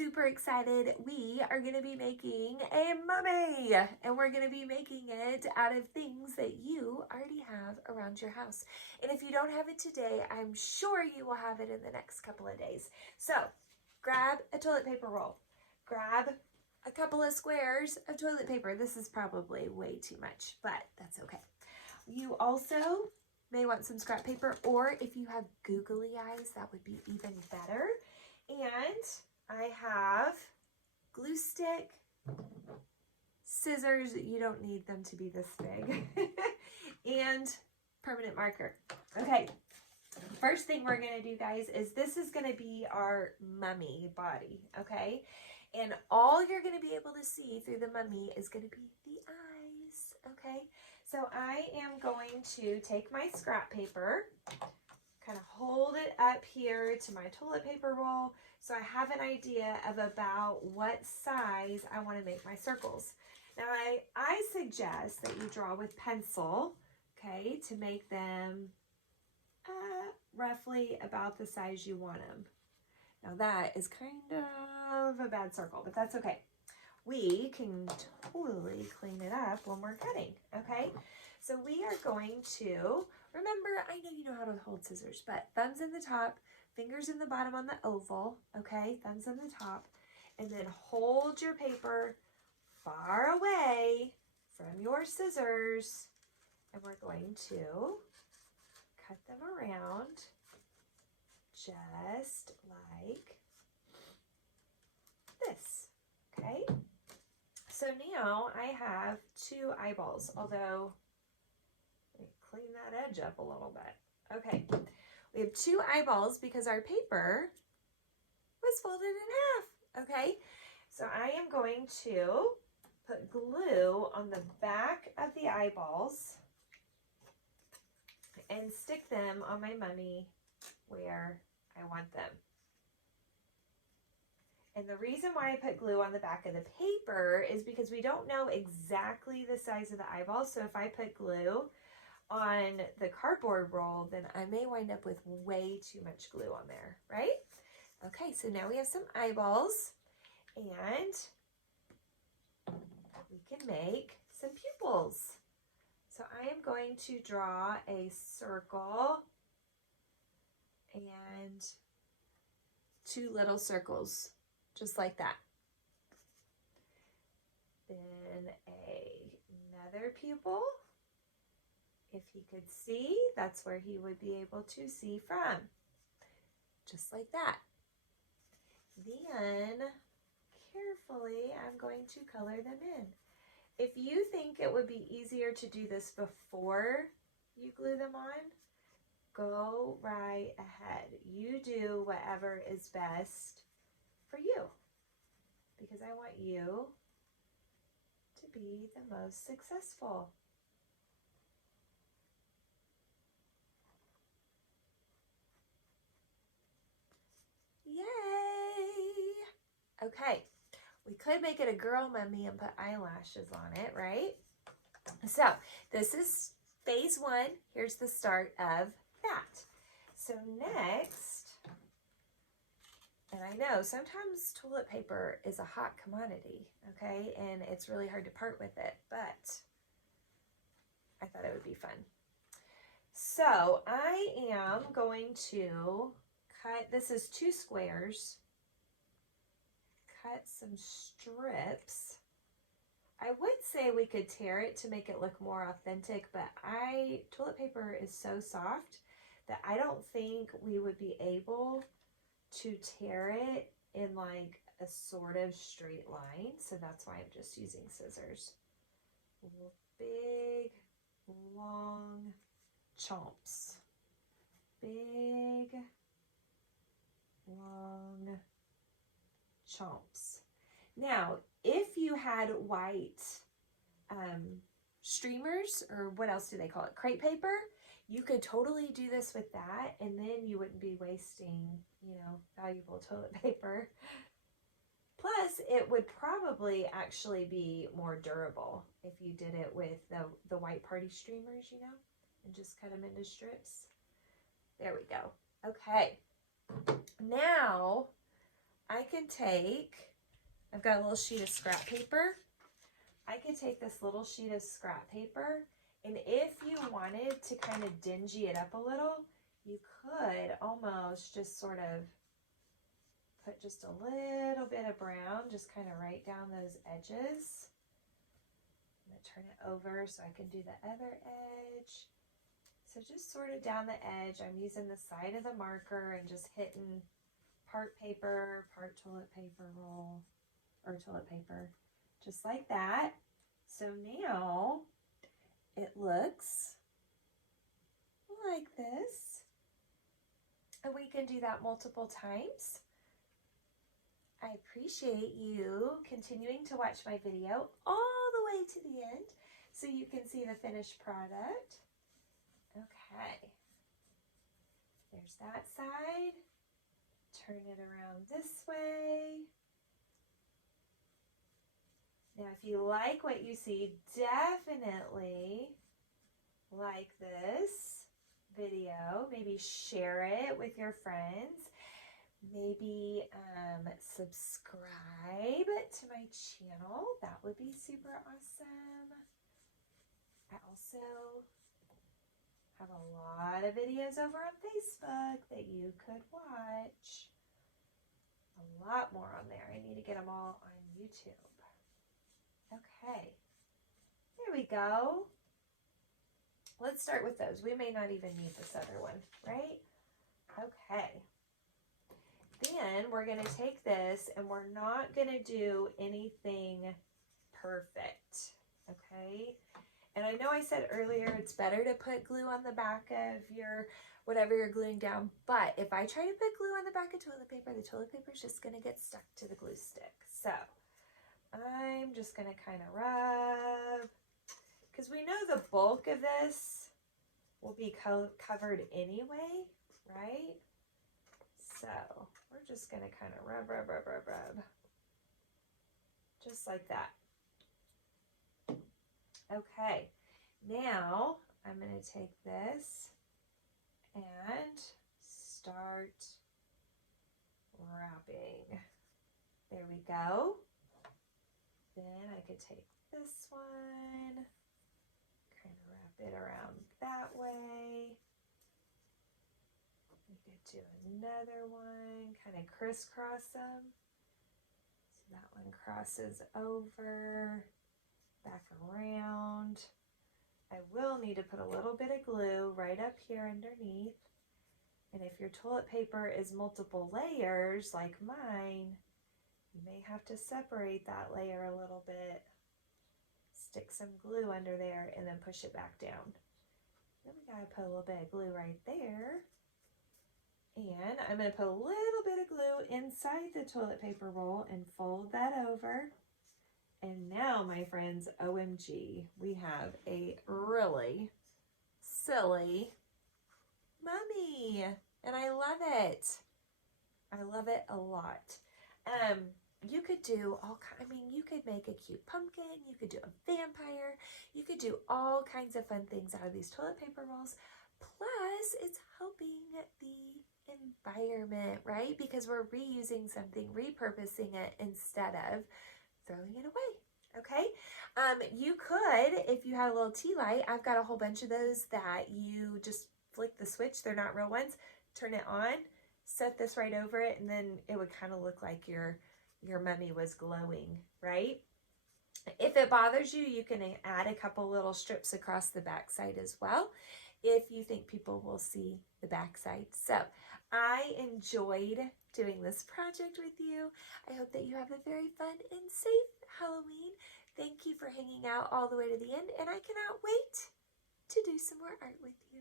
super excited. We are going to be making a mummy, and we're going to be making it out of things that you already have around your house. And if you don't have it today, I'm sure you will have it in the next couple of days. So grab a toilet paper roll, grab a couple of squares of toilet paper. This is probably way too much, but that's okay. You also may want some scrap paper, or if you have googly eyes, that would be even better. And I have glue stick, scissors, you don't need them to be this big, and permanent marker. Okay, first thing we're going to do, guys, is this is going to be our mummy body, okay? And all you're going to be able to see through the mummy is going to be the eyes, okay? So I am going to take my scrap paper, kind of hold it up here to my toilet paper roll so I have an idea of about what size I want to make my circles. Now I suggest that you draw with pencil, okay, to make them roughly about the size you want them. Now that is kind of a bad circle, but that's okay. We can totally clean it up when we're cutting, okay? So we are going to, remember, I know you know how to hold scissors, but thumbs in the top, fingers in the bottom on the oval, okay? Thumbs in the top, and then hold your paper far away from your scissors, and we're going to cut them around just like this, okay? So now I have 2 eyeballs, although let me clean that edge up a little bit. Okay, we have 2 eyeballs because our paper was folded in half, okay? So I am going to put glue on the back of the eyeballs and stick them on my mummy where I want them. And the reason why I put glue on the back of the paper is because we don't know exactly the size of the eyeballs. So if I put glue on the cardboard roll, then I may wind up with way too much glue on there, right? Okay, so now we have some eyeballs, and we can make some pupils. So I am going to draw a circle and 2 little circles, just like that. Then another pupil. If he could see, that's where he would be able to see from. Just like that. Then, carefully, I'm going to color them in. If you think it would be easier to do this before you glue them on, go right ahead. You do whatever is best for you, because I want you to be the most successful. Yay! Okay, we could make it a girl mummy and put eyelashes on it, right? So this is phase 1. Here's the start of that. So next, and I know sometimes toilet paper is a hot commodity, okay? And it's really hard to part with it, but I thought it would be fun. So I am going to cut, this is 2 squares, cut some strips. I would say we could tear it to make it look more authentic, but toilet paper is so soft that I don't think we would be able to tear it in like a sort of straight line. So that's why I'm just using scissors. Big, long chomps. Big, long chomps. Now, if you had white streamers, or what else do they call it, crepe paper, you could totally do this with that, and then you wouldn't be wasting, you know, valuable toilet paper. Plus, it would probably actually be more durable if you did it with the white party streamers, you know, and just cut them into strips. There we go. Okay. Now, I can take, I've got a little sheet of scrap paper. I could take this little sheet of scrap paper, and if you wanted to kind of dingy it up a little, you could almost just sort of put just a little bit of brown, just kind of right down those edges. I'm going to turn it over so I can do the other edge. So just sort of down the edge, I'm using the side of the marker and just hitting part paper, part toilet paper roll, or toilet paper, just like that. So now it looks like this. And we can do that multiple times. I appreciate you continuing to watch my video all the way to the end so you can see the finished product. Okay, there's that side. Turn it around this way. Now, if you like what you see, definitely like this video. Maybe share it with your friends. Maybe subscribe to my channel. That would be super awesome. I also have a lot of videos over on Facebook that you could watch. A lot more on there. I need to get them all on YouTube. Okay, there we go. Let's start with those. We may not even need this other one, right? Okay. Then we're going to take this and we're not going to do anything perfect, okay? And I know I said earlier it's better to put glue on the back of your whatever you're gluing down, but if I try to put glue on the back of toilet paper, the toilet paper is just going to get stuck to the glue stick. So I'm just going to kind of rub, because we know the bulk of this will be covered anyway, right? So we're just going to kind of rub, just like that. Okay, now I'm going to take this and start wrapping. There we go. Then I could take this one, kind of wrap it around that way. We could do another one, kind of crisscross them. So that one crosses over, back around. I will need to put a little bit of glue right up here underneath. And if your toilet paper is multiple layers like mine, you may have to separate that layer a little bit. Stick some glue under there and then push it back down. Then we gotta put a little bit of glue right there. And I'm going to put a little bit of glue inside the toilet paper roll and fold that over. And now, my friends, OMG, we have a really silly mummy. And I love it. I love it a lot. You could do you could make a cute pumpkin. You could do a vampire. You could do all kinds of fun things out of these toilet paper rolls. Plus, it's helping the environment, right? Because we're reusing something, repurposing it instead of throwing it away. Okay, you could, if you had a little tea light, I've got a whole bunch of those that you just flick the switch. They're not real ones. Turn it on, set this right over it, and then it would kind of look like your mummy was glowing, right? If it bothers you, you can add a couple little strips across the backside as well, if you think people will see the backside. So I enjoyed doing this project with you. I hope that you have a very fun and safe Halloween. Thank you for hanging out all the way to the end, and I cannot wait to do some more art with you.